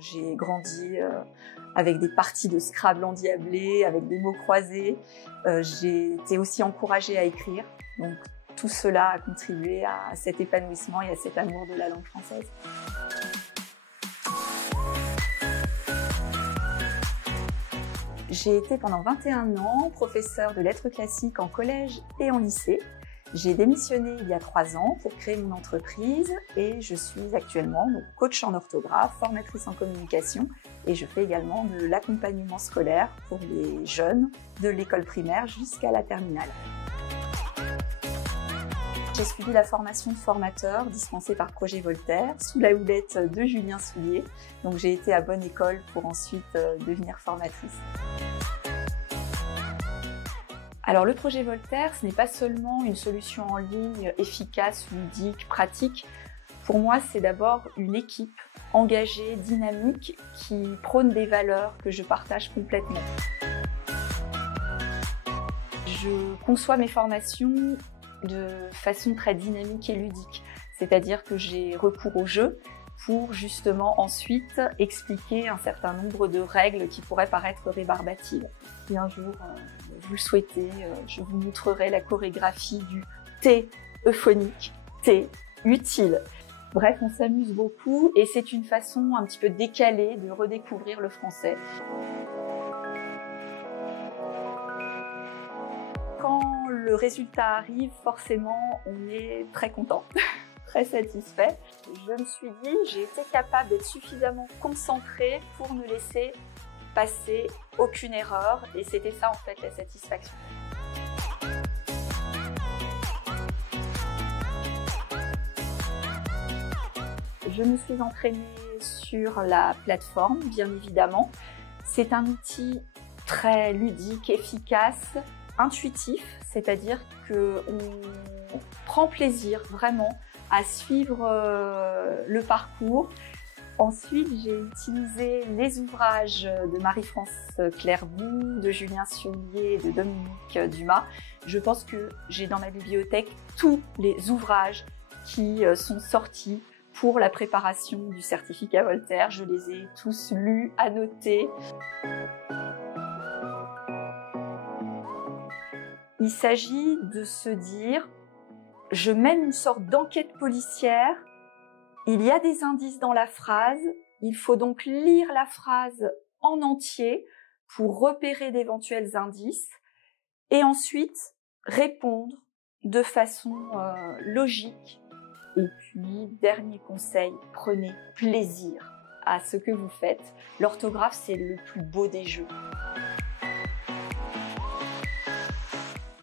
J'ai grandi avec des parties de Scrabble endiablées, avec des mots croisés. J'ai été aussi encouragée à écrire. Donc tout cela a contribué à cet épanouissement et à cet amour de la langue française. J'ai été pendant 21 ans professeure de lettres classiques en collège et en lycée. J'ai démissionné il y a 3 ans pour créer mon entreprise et je suis actuellement coach en orthographe, formatrice en communication et je fais également de l'accompagnement scolaire pour les jeunes de l'école primaire jusqu'à la terminale. J'ai suivi la formation de formateur dispensée par Projet Voltaire sous la houlette de Julien Soulier. Donc j'ai été à bonne école pour ensuite devenir formatrice. Alors le projet Voltaire, ce n'est pas seulement une solution en ligne efficace, ludique, pratique. Pour moi, c'est d'abord une équipe engagée, dynamique, qui prône des valeurs que je partage complètement. Je conçois mes formations de façon très dynamique et ludique, c'est-à-dire que j'ai recours au jeu pour justement ensuite expliquer un certain nombre de règles qui pourraient paraître rébarbatives. Si un jour vous le souhaitez, je vous montrerai la chorégraphie du T euphonique, T utile. Bref, on s'amuse beaucoup et c'est une façon un petit peu décalée de redécouvrir le français. Quand le résultat arrive, forcément, on est très content. Très satisfait. Je me suis dit, j'ai été capable d'être suffisamment concentrée pour ne laisser passer aucune erreur et c'était ça en fait la satisfaction. Je me suis entraînée sur la plateforme, bien évidemment. C'est un outil très ludique, efficace, intuitif, c'est-à-dire qu'on prend plaisir vraiment à suivre le parcours. Ensuite, j'ai utilisé les ouvrages de Marie-France Clairbout, de Julien Soulier et de Dominique Dumas. Je pense que j'ai dans ma bibliothèque tous les ouvrages qui sont sortis pour la préparation du certificat Voltaire. Je les ai tous lus, annotés. Il s'agit de se dire, je mène une sorte d'enquête policière, il y a des indices dans la phrase, il faut donc lire la phrase en entier pour repérer d'éventuels indices et ensuite répondre de façon logique. Et puis, dernier conseil, prenez plaisir à ce que vous faites. L'orthographe, c'est le plus beau des jeux.